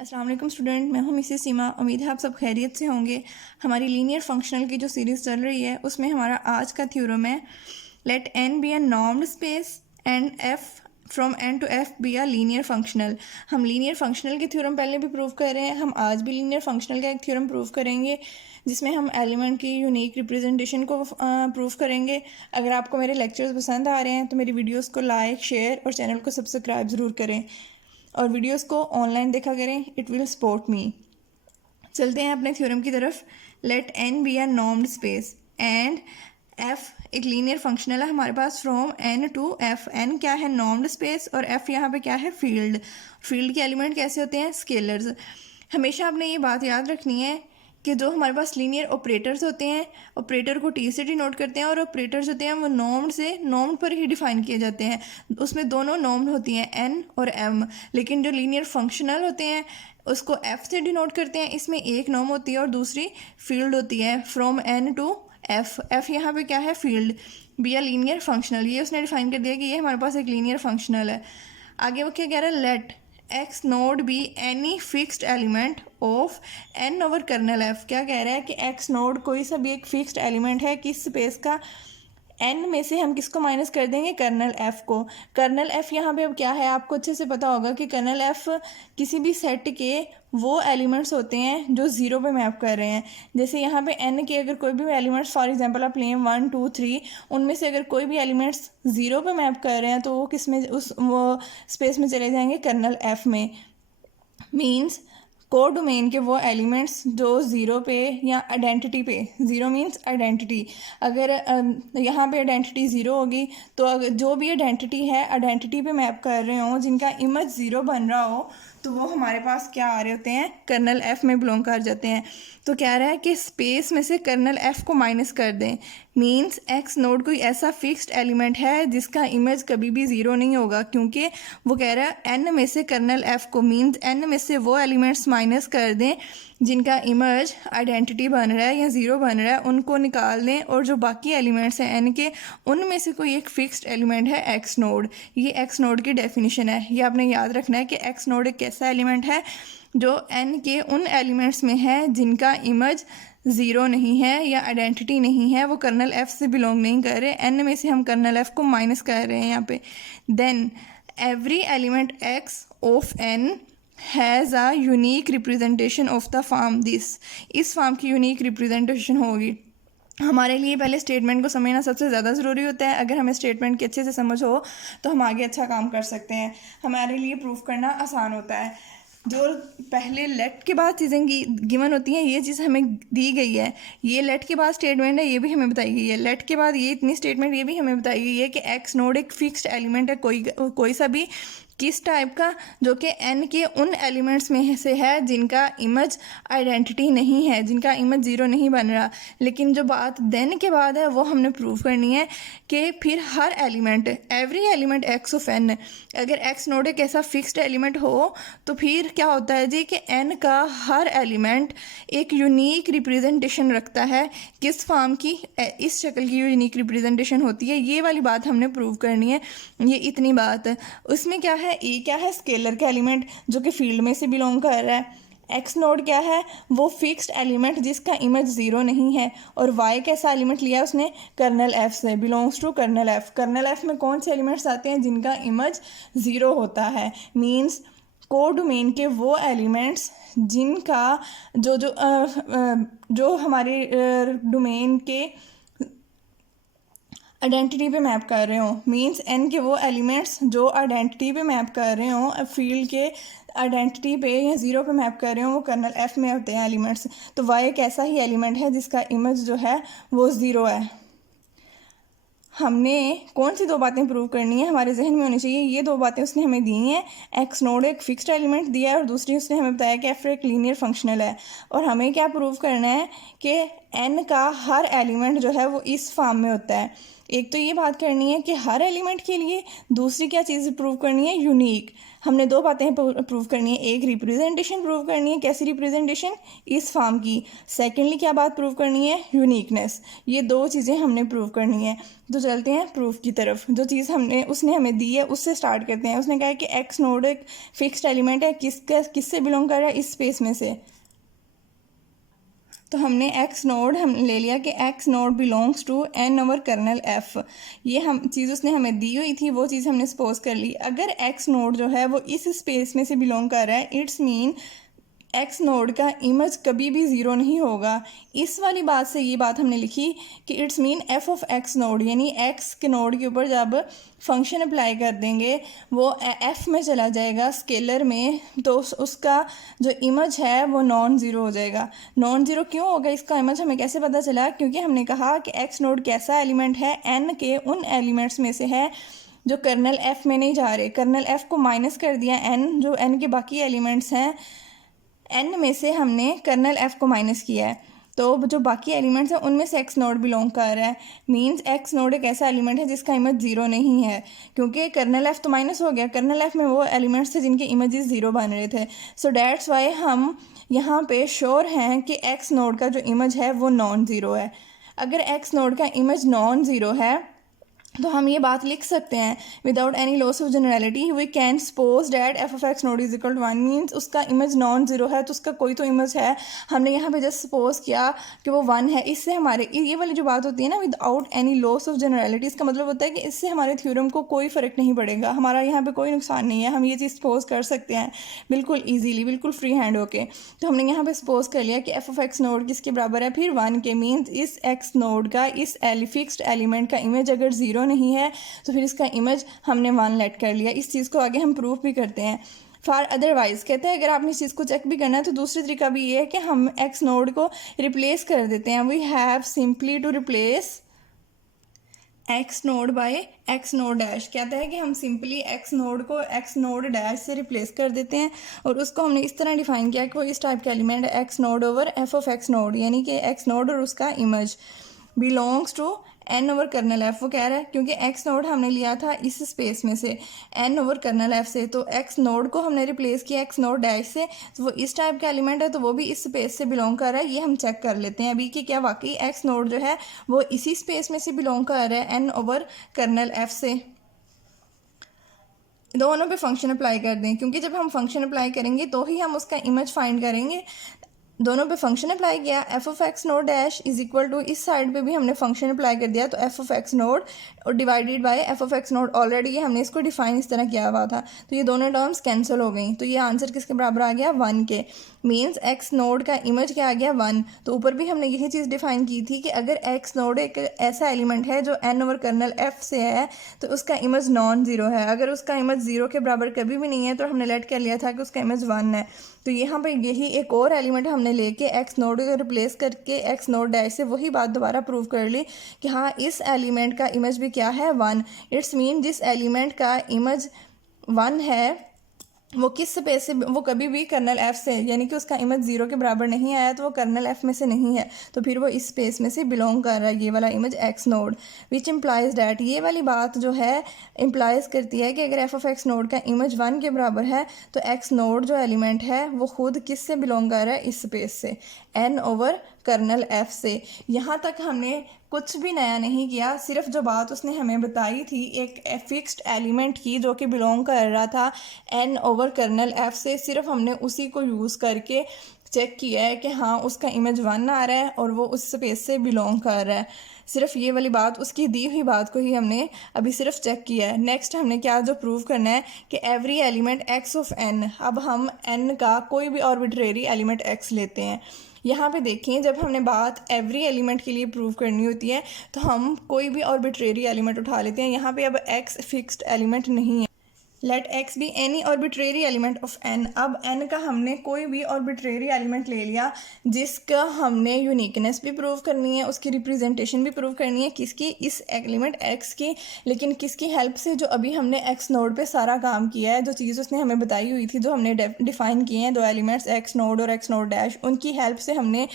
अस्सलाम वालेकुम स्टूडेंट, मैं हूं मिसेस सीमा। उम्मीद है आप सब खैरियत से होंगे। हमारी लीनियर फंक्शनल की जो सीरीज़ चल रही है उसमें हमारा आज का थ्योरम है let N be a normed space and f from N to F be a linear functional. हम लीनियर फंक्शनल के थ्योरम पहले भी प्रूव कर रहे हैं, हम आज भी लीनियर फंक्शनल का एक थ्योरम प्रूव करेंगे जिसमें हम एलिमेंट की यूनिक रिप्रेजेंटेशन को प्रूव करेंगे। अगर आपको मेरे लेक्चर्स पसंद आ रहे हैं तो मेरी वीडियोस को लाइक, शेयर और चैनल को सब्सक्राइब ज़रूर करें और वीडियोस को ऑनलाइन देखा करें, इट विल सपोर्ट मी। चलते हैं अपने थ्योरम की तरफ। Let N be a normed space and f एक लीनियर फंक्शनल है हमारे पास from N to F. N क्या है? नॉर्म्ड स्पेस, और एफ यहाँ पे क्या है? फील्ड। फील्ड के एलिमेंट कैसे होते हैं? स्केलर्स। हमेशा आपने ये बात याद रखनी है कि जो हमारे पास लीनियर ऑपरेटर्स होते हैं, ऑपरेटर को टी से डिनोट करते हैं, और ऑपरेटर्स होते हैं वो नॉर्म्ड से नॉर्म्ड पर ही डिफाइन किए जाते हैं। उसमें दोनों नॉर्म्ड होती हैं, एन और एम। लेकिन जो लीनियर फंक्शनल होते हैं उसको एफ से डिनोट करते हैं। इसमें एक नॉर्म होती है और दूसरी फील्ड होती है। From N to F, F यहाँ पे क्या है? Field. Be a linear functional, ये उसने डिफाइन कर दिया कि ये हमारे पास एक लीनियर फंक्शनल है। आगे वो क्या कह रहा है? Let X naught be any fixed element of N over kernel F. क्या कह रहा है कि एक्स नोड कोई सा भी एक फिक्स्ड एलिमेंट है किस स्पेस का, एन में से हम किसको माइनस कर देंगे? कर्नल एफ को। कर्नल एफ यहाँ पे अब क्या है? आपको अच्छे से पता होगा कि कर्नल एफ किसी भी सेट के वो एलिमेंट्स होते हैं जो ज़ीरो पे मैप कर रहे हैं। जैसे यहाँ पे एन के अगर कोई भी एलिमेंट्स, फॉर एग्जांपल आप लें 1 2 3, उनमें से अगर कोई भी एलिमेंट्स ज़ीरो पे मैप कर रहे हैं तो वो किस में, उस वो स्पेस में चले जाएंगे कर्नल एफ में। मीन्स को डोमेन के वो एलिमेंट्स जो ज़ीरो पे या आइडेंटिटी पे, ज़ीरो मीन्स आइडेंटिटी, अगर यहाँ पे आइडेंटिटी ज़ीरो होगी तो अगर जो भी आइडेंटिटी है आइडेंटिटी पे मैप कर रहे हो, जिनका इमेज ज़ीरो बन रहा हो, तो वो हमारे पास क्या आ रहे होते हैं? कर्नल एफ में बिलोंग कर जाते हैं। तो कह रहा है कि स्पेस में से कर्नल एफ को माइनस कर दें। मीन्स एक्स नोड कोई ऐसा फिक्स्ड एलिमेंट है जिसका इमेज कभी भी ज़ीरो नहीं होगा, क्योंकि वो कह रहा है एन में से कर्नल एफ को, मीन्स एन में से वो एलिमेंट्स माइनस कर दें जिनका इमेज आइडेंटिटी बन रहा है या ज़ीरो बन रहा है, उनको निकाल दें, और जो बाकी एलिमेंट्स हैं एन के, उनमें से कोई एक फिक्स्ड एलिमेंट है एक्स नोड। ये एक्स नोड की डेफिनेशन है। ये आपने याद रखना है कि एक्स नोड एक ऐसा एलिमेंट है जो एन के उन एलिमेंट्स में है जिनका इमेज ज़ीरो नहीं है या आइडेंटिटी नहीं है, वो कर्नल एफ से बिलोंग नहीं कर रहे। एन में से हम कर्नल एफ को माइनस कर रहे हैं यहाँ पे। Then every element x of N has a unique representation of the form this. इस फॉर्म की यूनिक रिप्रेजेंटेशन होगी। हमारे लिए पहले स्टेटमेंट को समझना सबसे ज़्यादा ज़रूरी होता है। अगर हमें स्टेटमेंट की अच्छे से समझ हो तो हम आगे अच्छा काम कर सकते हैं, हमारे लिए प्रूफ करना आसान होता है। जो पहले लेट के बाद चीज़ें गिवन होती हैं, ये चीज़ हमें दी गई है, ये लेट के बाद स्टेटमेंट है, ये भी हमें बताई गई है। लेट के बाद ये इतनी स्टेटमेंट ये भी हमें बताई गई है कि एक्स नोड एक फिक्स्ड एलिमेंट है, कोई सा भी, किस टाइप का? जो कि एन के उन एलिमेंट्स में से है जिनका इमेज आइडेंटिटी नहीं है, जिनका इमेज ज़ीरो नहीं बन रहा। लेकिन जो बात देन के बाद है वो हमने प्रूव करनी है कि फिर हर element, every element x of N, अगर एक्स नोड एक ऐसा फिक्स्ड एलिमेंट हो तो फिर क्या होता है जी कि एन का हर एलिमेंट एक यूनिक रिप्रेजेंटेशन रखता है। किस फॉर्म की? इस शक्ल की यूनिक रिप्रेजेंटेशन होती है। ये वाली बात हमने प्रूव करनी है। ये इतनी बात है। उसमें क्या है? ए क्या है? स्केलर का एलिमेंट जो कि फील्ड में से बिलोंग कर रहा है। एक्स नोड क्या है? वो फिक्स्ड एलिमेंट जिसका इमेज ज़ीरो नहीं है। और वाई कैसा एलिमेंट लिया उसने? कर्नल एफ से, belongs to kernel F. Kernel F में कौन से एलिमेंट्स आते हैं जिनका इमेज ज़ीरो होता है? मीन्स को डोमेन के वो एलिमेंट्स जिनका जो हमारे डोमेन के आइडेंटिटी पे मैप कर रहे हो। मींस एन के वो एलिमेंट्स जो आइडेंटिटी पे मैप कर रहे हो, फील्ड के आइडेंटिटी पे या ज़ीरो पे मैप कर रहे हो, वो कर्नल एफ में होते हैं एलिमेंट्स। तो वाई एक ऐसा ही एलिमेंट है जिसका इमेज जो है वो ज़ीरो है। हमने कौन सी दो बातें प्रूव करनी है, हमारे जहन में होनी चाहिए। ये दो बातें उसने हमें दी हैं। एक्स नोड एक फिक्स्ड एलिमेंट दिया है, और दूसरी उसने हमें बताया कि एफ एक लीनियर फंक्शनल है। और हमें क्या प्रूव करना है कि एन का हर एलिमेंट जो है वो इस फॉर्म में होता है। एक तो ये बात करनी है कि हर एलिमेंट के लिए, दूसरी क्या चीज़ प्रूव करनी है, यूनिक। हमने दो बातें प्रूव करनी है, एक रिप्रेजेंटेशन प्रूव करनी है, कैसी रिप्रेजेंटेशन, इस फॉर्म की। सेकेंडली क्या बात प्रूव करनी है, यूनिकनेस। ये दो चीज़ें हमने प्रूव करनी है। तो चलते हैं प्रूफ की तरफ। जो चीज़ उसने हमें दी है उससे स्टार्ट करते हैं। उसने कहा है कि एक्स नोड एक फिक्स्ड एलिमेंट है, किससे बिलोंग कर रहा है, इस स्पेस में से। तो हमने एक्स नोड हम ले लिया कि X naught belongs to N over kernel F. ये हम चीज़ उसने हमें दी हुई थी, वो चीज़ हमने सपोज कर ली। अगर एक्स नोड जो है वो इस स्पेस में से बिलोंग कर रहा है, इट्स मीन एक्स नोड का इमेज कभी भी ज़ीरो नहीं होगा। इस वाली बात से ये बात हमने लिखी कि it's mean F of x naught, यानी एक्स के नोड के ऊपर जब फंक्शन अप्लाई कर देंगे वो एफ में चला जाएगा, स्केलर में, तो उसका जो इमेज है वो नॉन ज़ीरो हो जाएगा। नॉन ज़ीरो क्यों होगा, इसका इमेज हमें कैसे पता चला, क्योंकि हमने कहा कि एक्स नोड कैसा एलिमेंट है, एन के उन एलिमेंट्स में से है जो कर्नल एफ में नहीं जा रहे। कर्नल एफ को माइनस कर दिया एन, जो एन के बाकी एलिमेंट्स हैं, एन में से हमने कर्नल एफ को माइनस किया है, तो जो बाकी एलिमेंट्स हैं उनमें से एक्स नोड बिलोंग कर रहा है। मींस एक्स नोड एक ऐसा एलिमेंट है जिसका इमेज ज़ीरो नहीं है, क्योंकि कर्नल एफ तो माइनस हो गया। कर्नल एफ में वो एलिमेंट्स थे जिनके इमेजेस ज़ीरो बन रहे थे। सो डैट्स वाई हम यहाँ पे श्योर हैं कि एक्स नोड का जो इमेज है वो नॉन ज़ीरो है। अगर एक्स नोड का इमेज नॉन ज़ीरो है तो हम ये बात लिख सकते हैं without any loss of generality, we can suppose that F of x naught is equal to one. Means उसका इमेज नॉन जीरो है, तो उसका कोई तो इमेज है, हमने यहाँ पे जस्ट सपोज किया कि वो वन है। इससे हमारे ये वाली जो बात होती है ना, without any loss of generality, इसका मतलब होता है कि इससे हमारे थ्योरम को कोई फ़र्क नहीं पड़ेगा, हमारा यहाँ पे कोई नुकसान नहीं है। हम ये चीज़ सपोज कर सकते हैं बिल्कुल ईजीली, बिल्कुल फ्री हैंड होके। तो हमने यहाँ पे सपोज कर लिया कि एफ ऑफ एक्स नोड किसके बराबर है, फिर वन के। मीन्स इस एक्स नोड का इस फिक्स्ड एलिमेंट का इमेज अगर ज़ीरो नहीं है तो फिर इसका इमेज हमने वन लेट कर लिया। इस चीज़ को आगे हम प्रूफ भी करते हैं। फार अदरवाइज कहते हैं अगर आपने इस चीज़ को चेक भी करना है तो दूसरी तरीका भी ये है कि हम एक्स नोड को रिप्लेस कर देते हैं। We have simply to replace X naught by X naught dash. कहता है कि हम सिंपली एक्स नोड को एक्स नोड डैश से रिप्लेस कर देते हैं, और उसको हमने इस तरह डिफाइन किया कि वो इस टाइप का एलिमेंट है X naught over F of x naught, यानी कि एक्स नोड और उसका image belongs to N over kernel F. वो कह रहा है क्योंकि एक्स नोड हमने लिया था इस स्पेस में से एन ओवर कर्नल एफ से, तो एक्स नोड को हमने रिप्लेस किया एक्स नोड डैश से, तो वो इस टाइप का एलिमेंट है, तो वो भी इस स्पेस से बिलोंग कर रहा है। ये हम चेक कर लेते हैं अभी कि क्या वाकई एक्स नोड जो है वो इसी स्पेस में से बिलोंग कर रहा है एन ओवर कर्नल एफ से। दोनों पे फंक्शन अप्लाई कर दें, क्योंकि जब हम फंक्शन अप्लाई करेंगे तो ही हम उसका इमेज फाइंड करेंगे। दोनों पे फंक्शन अप्लाई किया, F of x naught dash is equal to, इस साइड पे भी हमने फंक्शन अप्लाई कर दिया, तो एफ ऑफ एक्स नोड और divided by F of x naught. Already ये हमने इसको डिफाइन इस तरह किया हुआ था, तो ये दोनों टर्म्स कैंसिल हो गई, तो ये आंसर किसके बराबर आ गया, वन के। मीन्स एक्स नोड का इमेज क्या आ गया, वन। तो ऊपर भी हमने यही चीज़ डिफाइन की थी कि अगर एक्स नोड एक ऐसा एलिमेंट है जो एन ओवर कर्नल एफ से है तो उसका इमेज नॉन ज़ीरो है। अगर उसका इमेज ज़ीरो के बराबर कभी भी नहीं है तो हमने लेट कर लिया था कि उसका इमेज वन है। तो यहाँ पर यही एक और एलिमेंट हमने लेके एक्स नोड को रिप्लेस करके एक्स नोड डैश से वही बात दोबारा प्रूव कर ली कि हाँ इस एलिमेंट का इमेज भी क्या है, वन। इट्स मीन जिस एलिमेंट का इमेज वन है वो किस स्पेस से, वो कभी भी कर्नल एफ से, यानी कि उसका इमेज ज़ीरो के बराबर नहीं आया तो वो कर्नल एफ में से नहीं है, तो फिर वो इस स्पेस में से बिलोंग कर रहा है, ये वाला image x node. Which implies that, ये वाली बात जो है इम्प्लाइज करती है कि अगर एफ ऑफ एक्स नोड का इमेज वन के बराबर है तो एक्स नोड जो एलिमेंट है वो खुद किस से बिलोंग कर रहा है, इस स्पेस से, एन ओवर कर्नल एफ से। यहाँ तक हमने कुछ भी नया नहीं किया, सिर्फ जो बात उसने हमें बताई थी एक फिक्स्ड एलिमेंट की जो कि बिलोंग कर रहा था एन ओवर कर्नल एफ से, सिर्फ हमने उसी को यूज़ करके चेक किया है कि हाँ उसका इमेज वन आ रहा है और वो उस स्पेस से बिलोंग कर रहा है। सिर्फ ये वाली बात, उसकी दी हुई बात को ही हमने अभी सिर्फ चेक किया है। नेक्स्ट हमने क्या जो प्रूव करना है कि every element x of N. अब हम एन का कोई भी आर्बिट्रेरी एलिमेंट एक्स लेते हैं। यहाँ पे देखें, जब हमने बात एवरी एलिमेंट के लिए प्रूव करनी होती है तो हम कोई भी आर्बिट्रेरी एलिमेंट उठा लेते हैं। यहाँ पे अब एक्स फिक्स्ड एलिमेंट नहीं है। Let X be any arbitrary element of N. अब एन का हमने कोई भी आर्बिट्रेरी एलिमेंट ले लिया जिसका हमने यूनिकनेस भी प्रूव करनी है, उसकी रिप्रेजेंटेशन भी प्रूव करनी है, किसकी, इस एलिमेंट एक्स की। लेकिन किसकी हेल्प से, जो अभी हमने एक्स नोड पे सारा काम किया है, जो चीज़ उसने हमें बताई हुई थी, जो हमने डिफाइन किए हैं दो एलिमेंट्स एक्स नोड और एक्स नोड डैश, उनकी हेल्प से हमने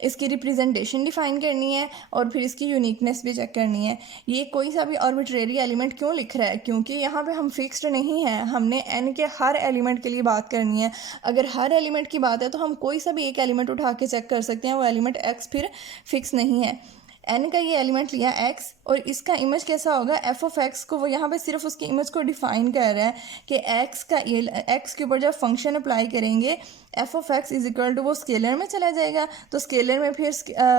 इसकी रिप्रेजेंटेशन डिफ़ाइन करनी है और फिर इसकी यूनिकनेस भी चेक करनी है। ये कोई सा भी आर्बिट्रेरी एलिमेंट क्यों लिख रहा है, क्योंकि यहाँ पे हम फिक्स्ड नहीं हैं, हमने n के हर एलिमेंट के लिए बात करनी है। अगर हर एलिमेंट की बात है तो हम कोई सा भी एक एलिमेंट उठा के चेक कर सकते हैं, वो एलिमेंट x फिर फिक्स नहीं है। n का ये एलिमेंट लिया x और इसका इमेज कैसा होगा, एफ ऑफ एक्स को वो यहाँ पे सिर्फ उसकी इमेज को डिफाइन कर रहा है कि x के ऊपर जब फंक्शन अप्लाई करेंगे F of X is equal to वो स्केलर में चला जाएगा, तो स्केलर में फिर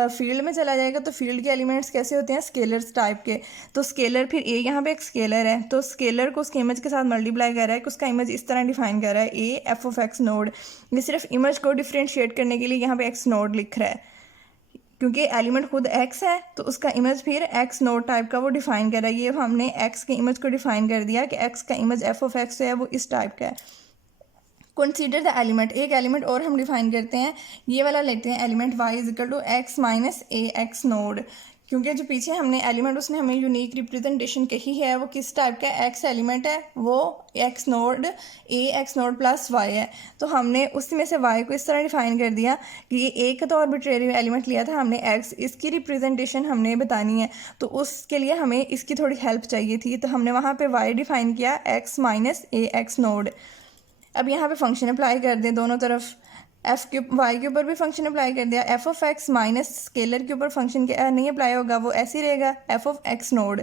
फील्ड में चला जाएगा। तो फील्ड के एलिमेंट्स कैसे होते हैं, स्केलर्स टाइप के। तो स्केलर फिर ए, यहाँ पे एक स्केलर है तो स्केलर को उसके इमेज के साथ मल्टीप्लाई कर रहा है कि उसका इमेज इस तरह डिफाइन कर रहा है ए एफ ऑफ एक्स नोड। ये सिर्फ इमेज को डिफ्रेंशिएट करने के लिए यहाँ पे एक्स नोड लिख रहा है, क्योंकि एलिमेंट खुद x है तो उसका इमेज फिर x नोड टाइप का वो डिफाइन कर रहा है। ये हमने x के इमेज को डिफाइन कर दिया कि x का इमेज f ऑफ x है वो इस टाइप का है। कंसीडर द एलिमेंट, एक एलिमेंट और हम डिफाइन करते हैं, ये वाला लेते हैं element y is equal to x minus A x naught, क्योंकि जो पीछे हमने एलिमेंट उसने हमें यूनिक रिप्रेजेंटेशन कही है वो किस टाइप का x एलिमेंट है, वो x node A x node plus y है। तो हमने उसमें से y को इस तरह डिफाइन कर दिया कि ये एक तो आर्बिट्रेरी एलिमेंट लिया था हमने x, इसकी रिप्रेजेंटेशन हमने बतानी है, तो उसके लिए हमें इसकी थोड़ी हेल्प चाहिए थी। तो हमने वहाँ पे y डिफाइन किया x minus A x naught. अब यहाँ पे फंक्शन अप्लाई कर दें दोनों तरफ, एफ के वाई के ऊपर भी फंक्शन अप्लाई कर दिया, F of x minus scalar के ऊपर फंक्शन नहीं अप्लाई होगा, वो ऐसे ही रहेगा एफ ऑफ एक्स नोड।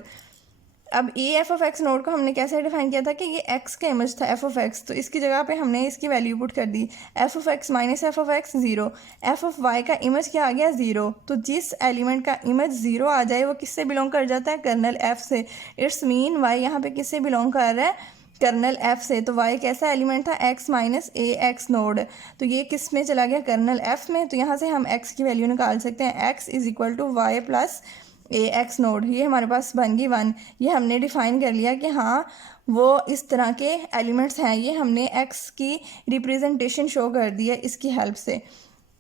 अब a f of x naught को हमने कैसे डिफाइन किया था कि ये एक्स का इमेज था एफ ऑफ एक्स, तो इसकी जगह पे हमने इसकी वैल्यू पुट कर दी f of x minus F of x 0। F of y का इमेज क्या आ गया 0, तो जिस एलिमेंट का इमेज 0 आ जाए वो किससे बिलोंग कर जाता है, कर्नल एफ से। इट्स मीन वाई यहाँ पे किससे बिलोंग कर रहा है, कर्नल एफ से। तो y कैसा एलिमेंट था, x minus A x naught, तो ये किस में चला गया, कर्नल f में। तो यहाँ से हम x की वैल्यू निकाल सकते हैं, x is equal to Y plus A x naught. ये हमारे पास बन गई 1। ये हमने डिफाइन कर लिया कि हाँ वो इस तरह के एलिमेंट्स हैं, ये हमने x की रिप्रेजेंटेशन शो कर दी है इसकी हेल्प से।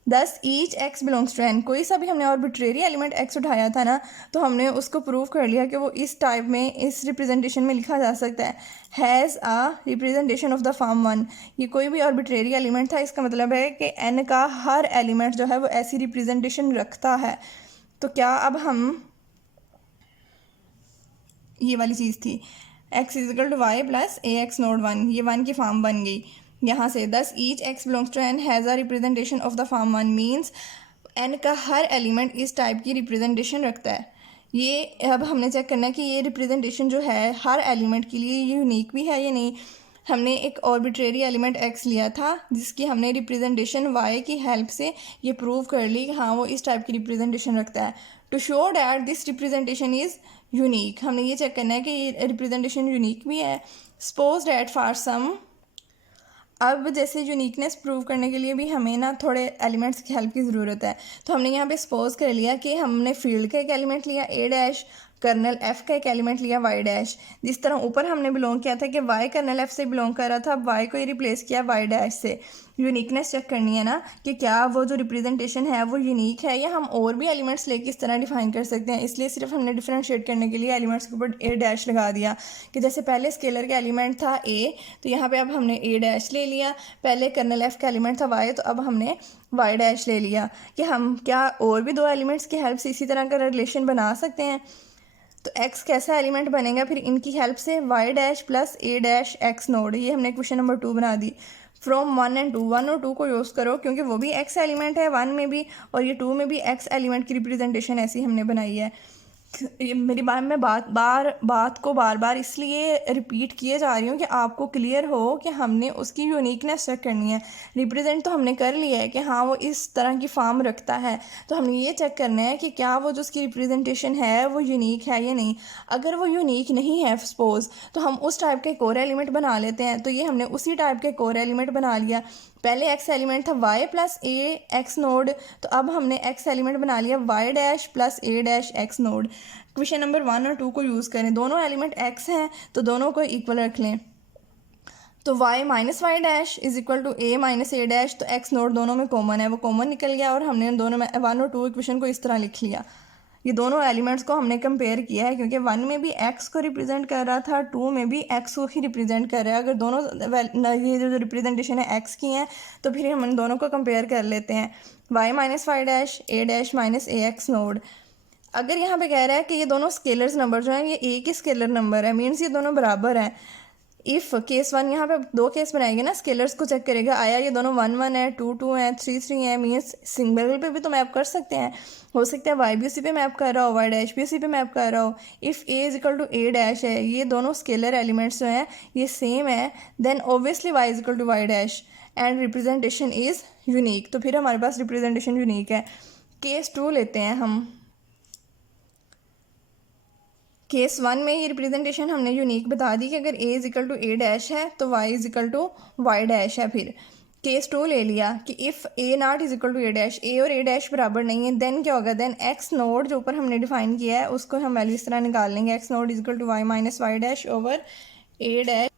Thus each x belongs to n, कोई सा भी हमने आर्बिट्रेरी एलिमेंट x उठाया था ना, तो हमने उसको प्रूव कर लिया कि वो इस टाइप में इस रिप्रेजेंटेशन में लिखा जा सकता है, has a representation of the form 1। ये कोई भी आर्बिट्रेरी एलिमेंट था, इसका मतलब है कि n का हर एलिमेंट जो है वो ऐसी रिप्रेजेंटेशन रखता है। तो क्या अब हम ये वाली चीज़ थी x is equal to Y plus A x naught 1, ये 1 की फॉर्म बन गई। यहाँ से thus each x belongs to n has a representation of the form 1 means n का हर एलिमेंट इस टाइप की रिप्रेजेंटेशन रखता है। ये अब हमने चेक करना है कि ये रिप्रेजेंटेशन जो है हर एलिमेंट के लिए ये यूनिक भी है या नहीं। हमने एक आर्बिट्रेरी एलिमेंट x लिया था जिसकी हमने रिप्रेजेंटेशन y की हेल्प से ये प्रूव कर ली कि हाँ वो इस टाइप की रिप्रेजेंटेशन रखता है। To show that this representation is unique, हमने ये चेक करना है कि ये रिप्रेजेंटेशन यूनिक भी है। सपोज डैट फॉर सम, अब जैसे यूनिकनेस प्रूव करने के लिए भी हमें ना थोड़े एलिमेंट्स की हेल्प की ज़रूरत है। तो हमने यहाँ पे सपोज कर लिया कि हमने फील्ड का एक एलिमेंट लिया ए डैश, कर्नल एफ का एक एलिमेंट लिया वाई डैश। जिस तरह ऊपर हमने बिलोंग किया था कि वाई कर्नल एफ से बिलोंग कर रहा था, अब वाई को ही रिप्लेस किया वाई डैश से। यूनिकनेस चेक करनी है ना कि क्या वो जो रिप्रेजेंटेशन है वो यूनिक है या हम और भी एलिमेंट्स लेके इस तरह डिफाइन कर सकते हैं। इसलिए सिर्फ हमने डिफरेंशिएट करने के लिए एलिमेंट्स के ऊपर ए डैश लगा दिया कि जैसे पहले स्केलर का एलिमेंट था ए, तो यहाँ पे अब हमने ए डैश ले लिया। पहले कर्नल एफ का एलिमेंट था वाई, तो अब हमने वाई डैश ले लिया कि हम क्या और भी दो एलिमेंट्स की हेल्प से इसी तरह का रिलेशन बना सकते हैं। तो x कैसा एलिमेंट बनेगा फिर इनकी हेल्प से, y dash plus a dash x naught. ये हमने क्वेश्चन नंबर 2 बना दी। फ्रॉम 1 एंड 2, 1 और 2 को यूज़ करो क्योंकि वो भी x एलिमेंट है 1 में भी और ये 2 में भी x एलिमेंट की रिप्रेजेंटेशन ऐसी हमने बनाई है। मेरी बात को बार बार इसलिए रिपीट किए जा रही हूँ कि आपको क्लियर हो कि हमने उसकी यूनिकनेस चेक करनी है। रिप्रेजेंट तो हमने कर लिया है कि हाँ वो इस तरह की फॉर्म रखता है, तो हमने ये चेक करना है कि क्या वो जो उसकी रिप्रेजेंटेशन है वो यूनिक है या नहीं। अगर वो यूनिक नहीं है सपोज, तो हम उस टाइप के कोर एलिमेंट बना लेते हैं। तो ये हमने उसी टाइप के कोर एलिमेंट बना लिया। पहले x एलिमेंट था y प्लस ए एक्स नोड, तो अब हमने x एलिमेंट बना लिया y dash plus a dash x naught. Question number 1 और 2 को यूज़ करें, दोनों एलिमेंट x हैं तो दोनों को इक्वल रख लें। तो y minus Y dash is equal to A minus A dash, तो x नोड दोनों में कॉमन है, वो कॉमन निकल गया और हमने दोनों में 1 और 2 इक्वेशन को इस तरह लिख लिया। ये दोनों एलिमेंट्स को हमने कंपेयर किया है, क्योंकि 1 में भी x को रिप्रेजेंट कर रहा था, 2 में भी x को ही रिप्रेजेंट कर रहा है। अगर दोनों ये जो रिप्रेजेंटेशन है x की हैं तो फिर हम इन दोनों को कंपेयर कर लेते हैं। y minus Y dash A dash minus A x node. अगर यहाँ पे कह रहा है कि ये दोनों स्केलर्स नंबर जो हैं ये एक ही स्केलर नंबर है, मीन्स ये दोनों बराबर हैं। इफ़ केस 1, यहाँ पे 2 केस बनाएंगे ना, स्केलर्स को चेक करेगा, आया ये दोनों 1 1 है, 2 2 है, 3 3 है, मीन्स सिंगल पे भी तो मैप कर सकते हैं। हो सकता है वाई भी उसी पे मैप कर रहा हो, वाई डैश भी उसी पे मैप कर रहा हो। If A is equal to A dash है, ये दोनों स्केलर एलिमेंट्स जो हैं ये सेम है, then obviously Y is equal to Y dash and representation is unique. तो फिर हमारे पास रिप्रेजेंटेशन यूनिक है। केस 2 लेते हैं हम। केस 1 में ये रिप्रेजेंटेशन हमने यूनिक बता दी कि अगर a is equal to A dash है तो y is equal to Y dash है। फिर केस 2 ले लिया कि if a not is equal to A dash, a और ए डैश बराबर नहीं है, देन क्या होगा, देन एक्स नोड जो ऊपर हमने डिफाइन किया है उसको हम वैल्यू इस तरह निकाल लेंगे, x naught is equal to y minus Y dash over A dash.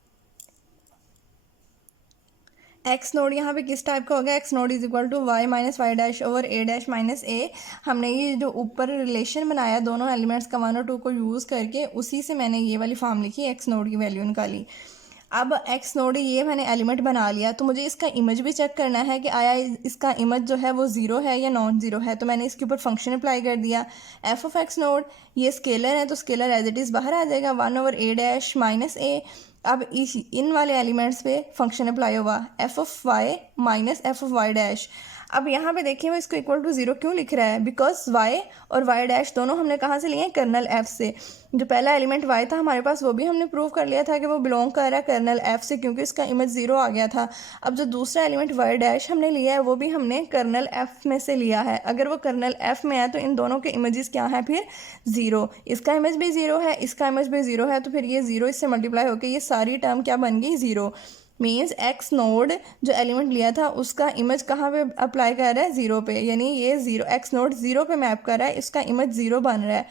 X naught यहाँ पे किस टाइप का होगा, x naught is equal to y minus Y dash over A dash minus a. हमने ये जो ऊपर रिलेशन बनाया दोनों एलिमेंट्स का 1 और 2 को यूज़ करके, उसी से मैंने ये वाली फॉर्म लिखी, एक्स नोड की वैल्यू निकाली। अब एक्स नोड ये मैंने एलिमेंट बना लिया, तो मुझे इसका इमेज भी चेक करना है कि आया इसका इमेज जो है वो ज़ीरो है या नॉन ज़ीरो है। तो मैंने इसके ऊपर फंक्शन अप्लाई कर दिया, एफ ऑफ एक्स नोड, ये स्केलर है तो स्केलर एज इट इज़ बाहर आ जाएगा, 1 over A dash minus A. अब इन वाले एलिमेंट्स पे फंक्शन अप्लाई होगा, F of Y minus F of Y dash. अब यहाँ पे देखिए वो इसको इक्वल टू 0 क्यों लिख रहा है, बिकॉज वाई और वाई डैश दोनों हमने कहाँ से लिए हैं, कर्नल एफ से। जो पहला एलिमेंट वाई था हमारे पास वो भी हमने प्रूव कर लिया था कि वो बिलोंग कर रहा है कर्नल एफ से, क्योंकि इसका इमेज 0 आ गया था। अब जो दूसरा एलिमेंट वाई डैश हमने लिया है वो भी हमने कर्नल एफ में से लिया है। अगर वो कर्नल एफ में है तो इन दोनों के इमेजेस क्या हैं, फिर 0। इसका इमेज भी 0 है, इसका इमेज भी 0 है, तो फिर ये 0 इससे मल्टीप्लाई होकर ये सारी टर्म क्या बन गई, 0। मीन्स एक्स नोड जो एलिमेंट लिया था उसका इमेज कहाँ पे अप्लाई कर रहा है, 0 पे, यानी ये 0 एक्स नोड 0 पे मैप कर रहा है, इसका इमेज 0 बन रहा है।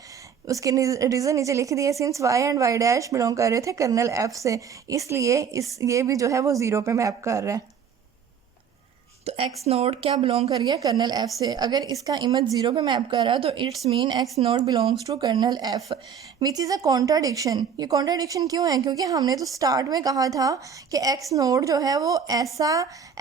उसके रीज़न नीचे लिख दिए, since Y and Y dash belong कर रहे थे कर्नल एफ से, इसलिए ये भी जो है वो 0 पे मैप कर रहा है। तो एक्स नोड क्या बिलोंग कर गया, कर्नल एफ से। अगर इसका इमेज 0 पे मैप कर रहा है तो it's mean X naught belongs to kernel F, which is a contradiction. ये कॉन्ट्राडिक्शन क्यों है, क्योंकि हमने तो स्टार्ट में कहा था कि एक्स नोड जो है वो ऐसा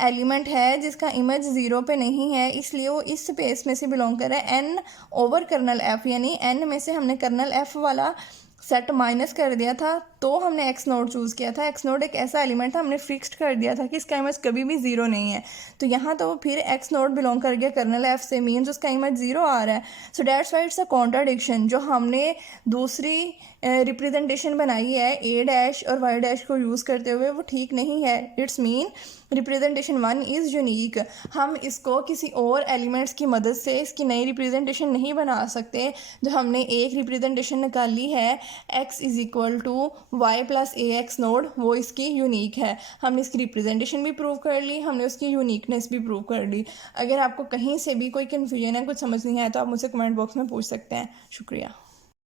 एलिमेंट है जिसका इमेज 0 पे नहीं है, इसलिए वो इस स्पेस में से बिलोंग कर रहा है एन ओवर कर्नल एफ, यानी एन में से हमने कर्नल एफ वाला सेट माइनस कर दिया था तो हमने एक्स नोड चूज़ किया था। एक्स नोड एक ऐसा एलिमेंट था हमने फिक्स्ड कर दिया था कि इसका इमेज कभी भी 0 नहीं है, तो यहाँ तो फिर एक्स नोड बिलोंग कर गया कर्नल एफ से, मीन्स उसका इमेज 0 आ रहा है। सो that's why it's a contradiction. जो हमने दूसरी रिप्रेजेंटेशन बनाई है ए डैश और वाई डैश को यूज़ करते हुए वो ठीक नहीं है। It's mean representation 1 is unique. हम इसको किसी और एलिमेंट्स की मदद से इसकी नई रिप्रेजेंटेशन नहीं बना सकते। जो हमने एक रिप्रेजेंटेशन निकाली है x is equal to Y plus A x naught, वो इसकी यूनिक है। हमने इसकी रिप्रेजेंटेशन भी प्रूव कर ली, हमने उसकी यूनिकनेस भी प्रूव कर ली। अगर आपको कहीं से भी कोई कन्फ्यूजन है, कुछ समझ नहीं आया तो आप मुझसे कमेंट बॉक्स में पूछ सकते हैं। शुक्रिया।